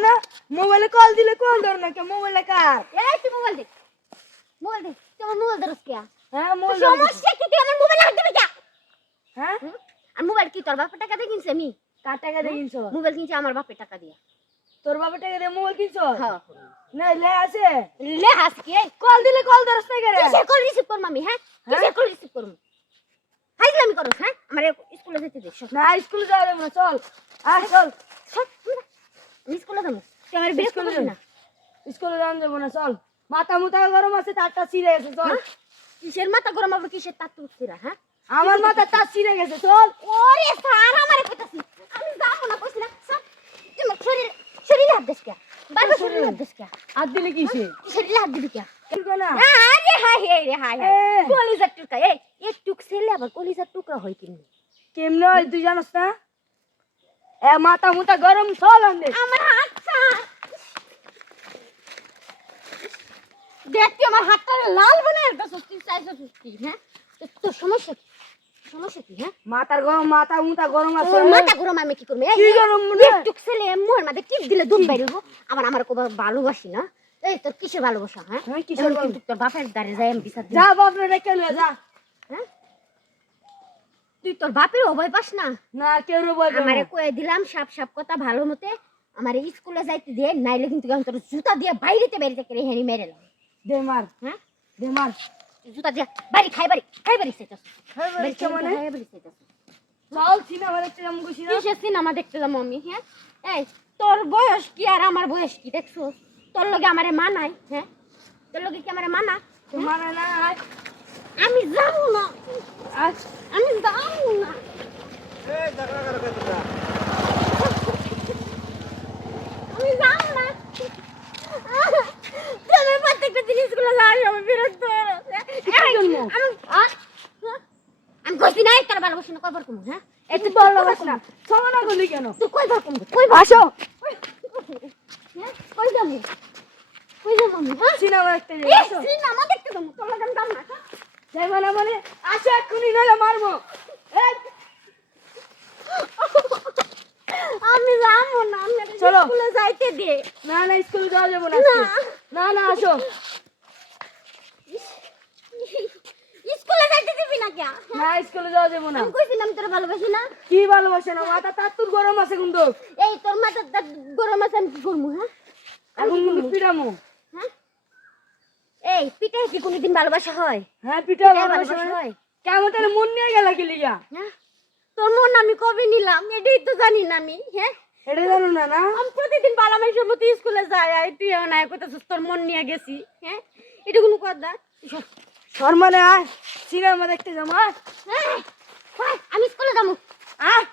না মোবাইলে কল দিলে কল ধর না কে মোবাইলে কার এই তুই মোবাইল দে তুই আমার মোবাইল ধরস কে হ্যাঁ মোবাইল সমস্যা কি তুই আমার মোবাইল হাত দিবি কে হ্যাঁ আর মোবাইল কি তোর বাপের টাকা দিয়ে কিনছে আমি কার টাকা দিয়ে কিনছো মোবাইল কিনছে আমার বাপের টাকা দিয়ে তোর বাবার টাকা দিয়ে মোবাইল কিনছো হ্যাঁ না লে আছে লে হাস কি কল দিলে কল ধরস না কে রে কিসের কল রিসিভ করব আমি হ্যাঁ কিসের কল রিসিভ করব হাইজলামি করছ হ্যাঁ আমার স্কুলে যেতে দে না স্কুলে যাওয়া যাবে না চল আর চল আমি স্কুলে যাবো তুই আমার বিরক্ত করবি না স্কুলে যাওয়া যাবে না চল মাথা মুথা গরম আছে তারটা ছিঁড়ে গেছে চল কিসের মাথা গরম হবে কিসের তার তুলছিরা হ্যাঁ আমার মাথা তার ছিঁড়ে গেছে চল ওরে স্যার আমারে কইতাছি আমি যাবো না কইছি না স্যার তুমি শরীরে হাত দিস কে বারবার শরীরে হাত দিস কে আর দিলে কিসে শরীরে হাত দিবি কে ঠিক না আরে হাই রে হাই কলিজার টুকরা এই একটুক ছেলে আবার কলিজার টুকরা হয় কিনে কেমনে হয় তুই জানোস না এ মাথা মুথা গরম চল আন্দে আমার হাত দেখ তুই আমার হাতটা লাল বানায় একটা সত্যি চাইছো সত্যি হ্যাঁ তোর সমস্যা কি হ্যাঁ মাথার গরম মাথা মুথা গরম আছে তোর মাথা গরম আমি কি করব কি গরম রে একটুক ছেলে মোর মাঝে টিপ দিলে দুধ বাইরবো আবার আমার কো ভালোবাসি না এই তোর কিসের ভালোবাসা হ্যাঁ হ্যাঁ কিসের কিন্তু তোর বাপের দাঁড়ে যাই আমি বিচার যা বাপ রে কে লয়ে যা হ্যাঁ তুই তোর বাপের অভয় পাস না না কেউ রে বলবে আমারে কয়ে দিলাম সাপ কথা ভালো মতে আমার স্কুলে যাইতে দে নাইলে কিন্তু আমি তোর জুতা দিয়ে বাইরেতে করে হেনি মেরেলাম দে মার হ্যাঁ দে মার জুতা দিয়ে খাই বাড়ি সেটাস বাড়ি কেমন খাই বাড়ি সেটাস চল সিনেমা দেখতে যাবো কইছি না কিসের সিনেমা দেখতে যাবো আমি হ্যাঁ এই তোর বয়স কি আর আমার বয়স কি দেখছো তোর লগে আমারে মানাই হ্যাঁ তোর লগে কি আমারে মানা তোমার না আমি যাবো না আজ আমি যাবো না এই ঝগড়া করো কে তোমরা? আমি যাবো না তুমি প্রত্যেকটা জিনিসগুলো যাওয়ার সময় বিরক্ত আমি কইছি নাই তোর ভালোবাসি না কয়বার কমু হ্যাঁ এত ভালোবাসা না চলো না গলি কেন তুই কয়বার কমু আসো হ্যাঁ কই যাবো আমি হ্যাঁ সিনেমা দেখতে যাই আসো সিনেমা দেখতে যাবো তোর লগে আমি যাবো না যাইবা না মানে আসো এক্ষুনি নইলে মারবো এই আমি যাবো না আমি চলো। স্কুলে যাইতে দে না না স্কুলে যাওয়া যাবে না না। না না আসো স্কুলে যাইতে দিবি না কে না স্কুলে যাওয়া যাবে না আমি কইছিলাম তোর ভালোবাসি না কি ভালোবাসে না মাথা তার তোর গরম আছে কিন্তু এই তোর মাথা গরম আছে আমি কি করবো হ্যাঁ এখন কিন্তু পিটামো হ্যাঁ এই পিঠে কি কোনোদিন ভালোবাসা হয় হ্যাঁ পিটা পিঠে ভালোবাসা ভালোবাসা হয় কেমন তাহলে মন নিয়ে গেলা কি লিগা হ্যাঁ তোর মন আমি কবে নিলাম এটাই তো জানি না আমি হ্যাঁ এটা জানো না না আমি প্রতিদিন পালামের মতো স্কুলে যাই আর তুই নাই কইতাছিস তোর মন নিয়ে গেছি হ্যাঁ এটা কোনো কথা শর্মানে আয় সিনেমা দেখতে যাবো আয় হ্যাঁ আমি স্কুলে যাবো আয়